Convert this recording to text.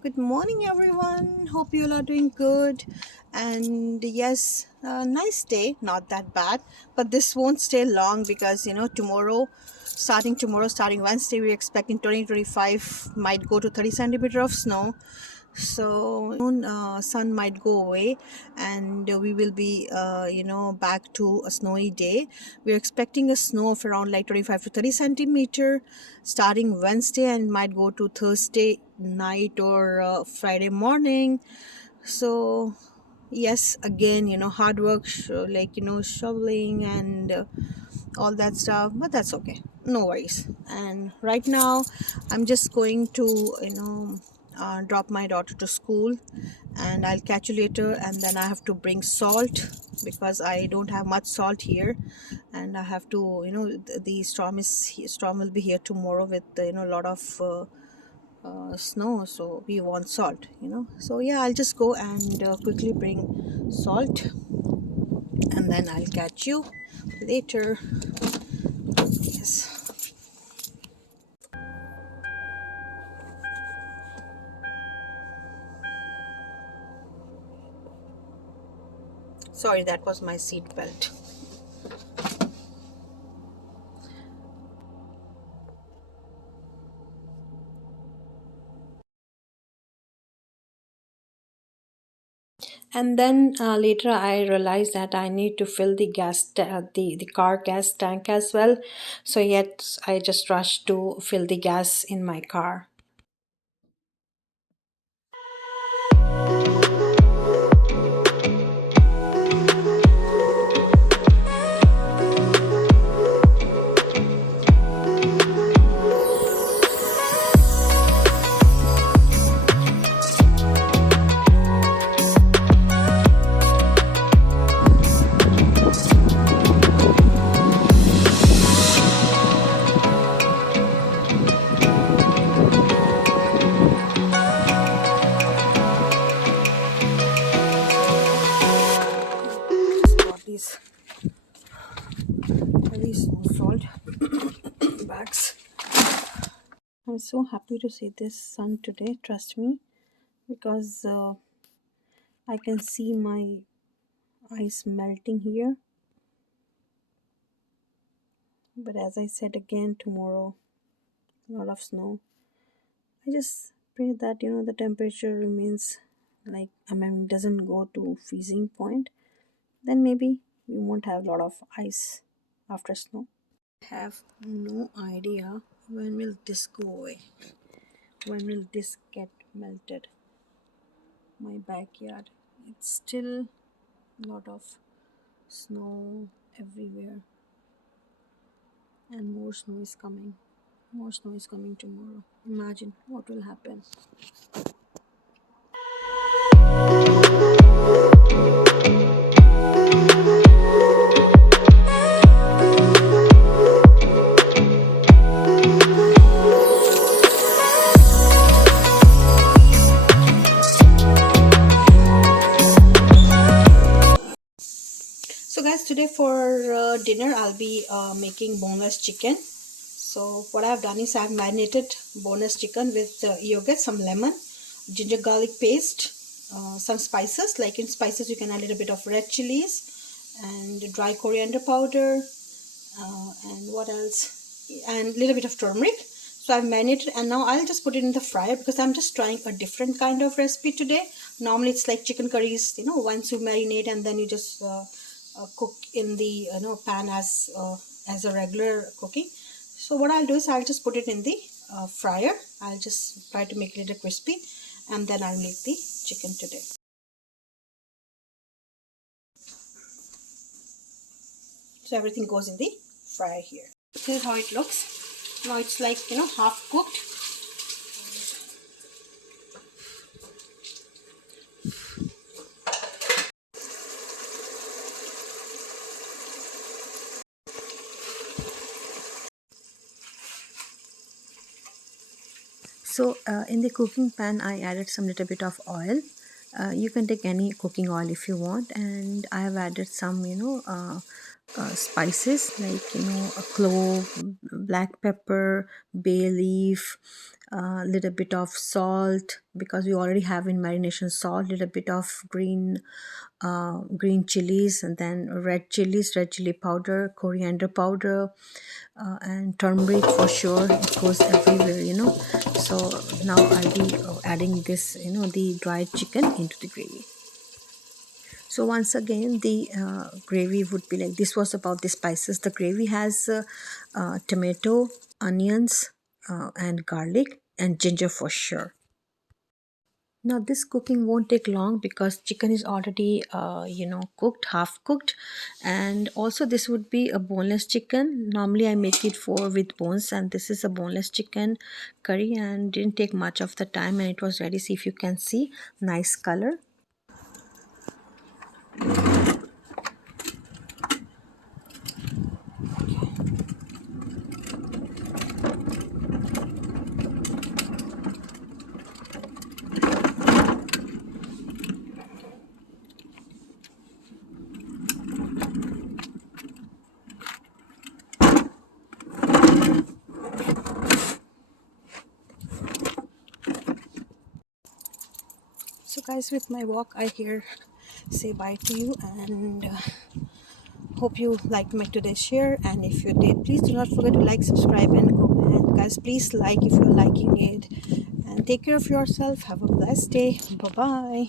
Good morning, everyone. Hope you all are doing good. And yes, nice day, not that bad. But this won't stay long because starting Wednesday, we're expecting 2025 might go to 30 centimeter of snow. So sun might go away and we will be back to a snowy day. We're expecting a snow of around like 25 to 30 centimeter starting Wednesday and might go to Thursday night or Friday morning. So yes, again, hard work, shoveling and all that stuff, but that's okay, no worries. And right now I'm just going to drop my daughter to school, and I'll catch you later. And then I have to bring salt because I don't have much salt here, and I have to, the storm will be here tomorrow with a lot of snow, so we want salt. So yeah, I'll just go and quickly bring salt, and then I'll catch you later. Yes. Sorry, that was my seat belt. And then later I realized that I need to fill the the car gas tank as well. So yet I just rushed to fill the gas in my car. Just bought these heavy salt bags. I'm so happy to see this sun today, trust me, because I can see my ice melting here. But as I said again, tomorrow a lot of snow. I just pray that the temperature remains like, I mean, doesn't go to freezing point. Then maybe we won't have a lot of ice after snow. I have no idea when will this go away. When will this get melted? My backyard. It's still a lot of snow everywhere, and more snow is coming. More snow is coming tomorrow. Imagine what will happen. So guys, today for dinner I'll be making boneless chicken. So what I've done is I've marinated boneless chicken with yogurt, some lemon, ginger garlic paste, some spices. Like in spices you can add a little bit of red chilies and dry coriander powder, and what else, and a little bit of turmeric. So I've marinated, and now I'll just put it in the fryer because I'm just trying a different kind of recipe today. Normally it's like chicken curries, once you marinate and then you just cook in the pan as a regular cooking. So what I'll do is I'll just put it in the fryer. I'll just try to make it a little crispy, and then I'll make the chicken today. So everything goes in the fryer here. Here's how it looks. Now it's like half cooked. So in the cooking pan I added some little bit of oil. You can take any cooking oil if you want, and I have added some spices like a clove, black pepper, bay leaf, a little bit of salt, because we already have in marination salt, little bit of green chilies, and then red chilies, red chili powder, coriander powder, and turmeric for sure. It goes everywhere, so now I'll be adding this, the dried chicken into the gravy. So once again, the gravy would be like this. Was about the spices. The gravy has tomato, onions, and garlic, and ginger for sure. Now this cooking won't take long because chicken is already cooked, half cooked. And also this would be a boneless chicken. Normally I make it for with bones, and this is a boneless chicken curry, and didn't take much of the time, and it was ready. See if you can see, nice color. So guys, with my walk I here say bye to you, and hope you liked my today's share. And if you did, please do not forget to like, subscribe, and comment. Guys, please like if you're liking it, and take care of yourself. Have a blessed day. Bye bye.